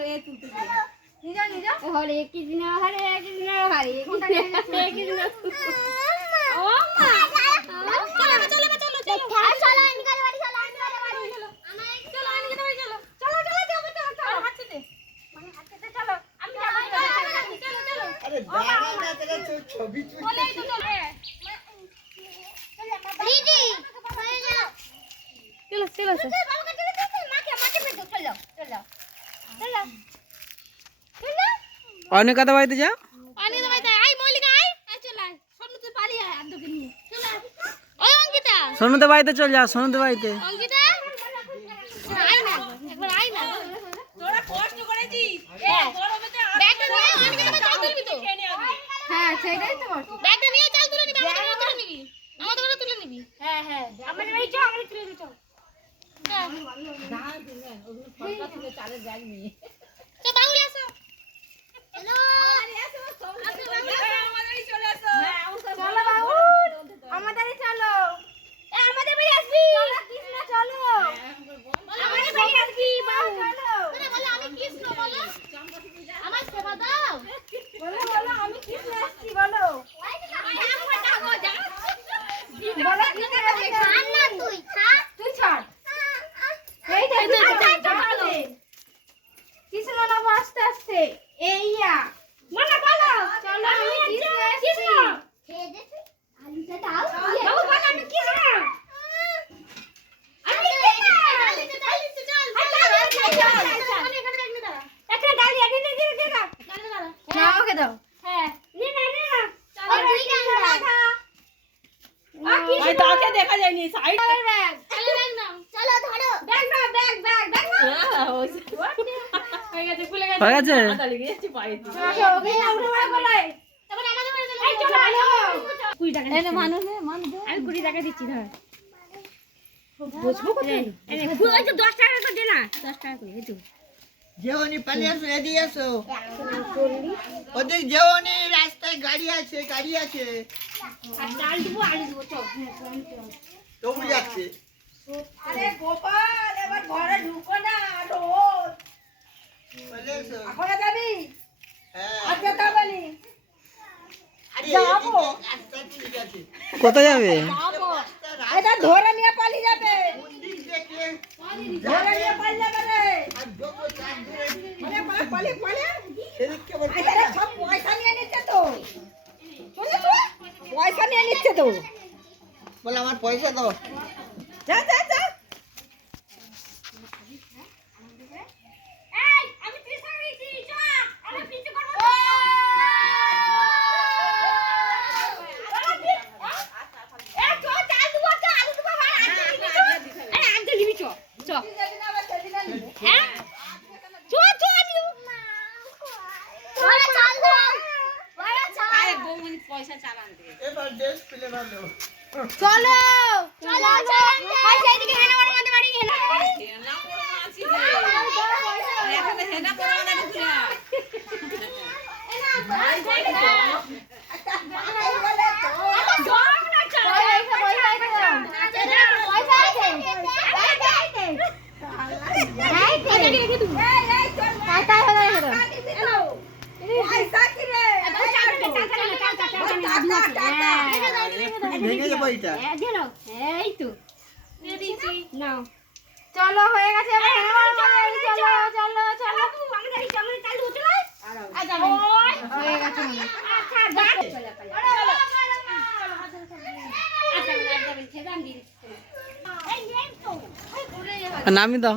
হরে কৃষ্ণ হরে কৃষ্ণ হরে কৃষ্ণ ও মা চলো চলো চলো চলো চলো আনকার বাড়ি চলো আনকার বাড়ি চলো আমার চলো আনকার বাড়ি চলো চলো চলো যাবো তো হাতে দে মানে হাতে দে চলো আমি যাবো চলো চলো আরে দাঁড়া না তেরা ছবি তুই বলে তো চলো দিদি চলো চলো চলো বাবা কাছে মাকে মাকে ফেটো চলো চলো চলো চলো অনেক কথা বাড়িতে যাও অনেক বাড়িতে আই মল্লিকা আই চল আই সোনু তুই পালি আয় আন্দকে নিয়ে চল ওই অঙ্কিতা সোনুদের বাড়িতে চল যা সোনুদের বাড়িতে অঙ্কিতা আই না একবার আই না তোরা কষ্ট করেছিস গরমেতে ব্যাগটা নিয়ে অঙ্কিতা চাল তুলবি তো হ্যাঁ সেটাই তো বলছি ব্যাগটা নিয়ে চাল তুলে নিবি আমাদের ঘরে তুলে নিবি আমাদের ঘরে তুলে নিবি হ্যাঁ হ্যাঁ আমাদের বাড়ি চল আমাদের তুলে দিতে তো বাউল আসো হ্যালো আরে আসো আসো আমাদের চলে আসো চলো বাউল আমাদের চলো এ আমাদের বাড়ি আসবি চলো কৃষ্ণ চলো আমাদের বাড়ি আসবি বাউল চলো বলো আমি কৃষ্ণ বলো আমার সেবা দাও বলো বলো আমি কৃষ্ণ আসছি বলো বলো কৃষ্ণ ছাড় না তুই ছাড় এই দে চলো কৃষ্ণ নাম আস্তে আস্তে এইয়া মনে বলো চলো আমি কৃষ্ণ খেয়ে দে আলুটা দাও বাবু বলো আমি কৃষ্ণ আমি কৃষ্ণ আলুটা দাও চল একটা ডালি আনি দে দে দাও না ওকে দাও হ্যাঁ নে না নে না চলো তুই রাধা ভাই তাকে দেখা যায়নি সাইড ব্যাগ চলো ব্যাগ নাও চলো ধরো ব্যাগ নাও ব্যাগ ব্যাগ ব্যাগ নাও হয়ে গেছে খুলে গেছে হয়ে গেছে আদা লেগে যাচ্ছে পায়েতে চলো ওকে না উঠে বলাই তারপর আমাদের বাড়ি চলো এই চলো 20 টাকা এনে মানুষ আমি 20 টাকা দিচ্ছি ধর বসবো কোথায় এনে ওই তো 10 টাকা করে দে না 10 টাকা করে এই তো যেওনি পালিয়ে আসো এদিকে আসো ওদের যেওনি রাস্তায় গাড়ি আছে আর ডাল দেবো আলু দেবো চল তবু যাচ্ছে আরে গোপাল এবার ঘরে ঢুকো না রোদ চলে এসো এখন যাবি হ্যাঁ আজকে যাবনি আরে যাবো। এদিকে রাস্তা ঠিক আছে কোথায় যাবে এটা ধরে নিয়ে পালিয়ে যাবে মন্দির দেখে ধরে নিয়ে পালিয়ে যাবে রে আর যত চাপ ধরে আরে পালিয়ে পালিয়ে সেদিকে আবার আরে সব পয়সা নিয়ে নিচ্ছে তো শুনে তো পয়সা নিয়ে নিচ্ছে তো বলে আমার পয়সা দাও যা যা যা এই আমি 30 টাকা দিয়েছি চল আমি পিছু করব এই চল চাল দেবো চল আলু দেবো ভাই আরে আনতে নিবি চল চল হ্যাঁ চল চল ওরা চাল দাও ওরা চাল আরে বৌমনি পয়সা চালান দে এবার ড্রেস খুলে ভালো চলো চলো চলো ভাই সেইদিকে হেনা বড় মধ্যে বাড়ি হেনা না পড়া আছে রে এখানে হেনা পড়া না ঢুকছে ভেঙে যাবো এটা চলো হয়ে গেছে এবার হেনা বড় মধ্যে বাড়ি চলো চলো চলো আমাদের চাল চালু চলো হয়ে গেছে আচ্ছা যাক চলো নামি দাও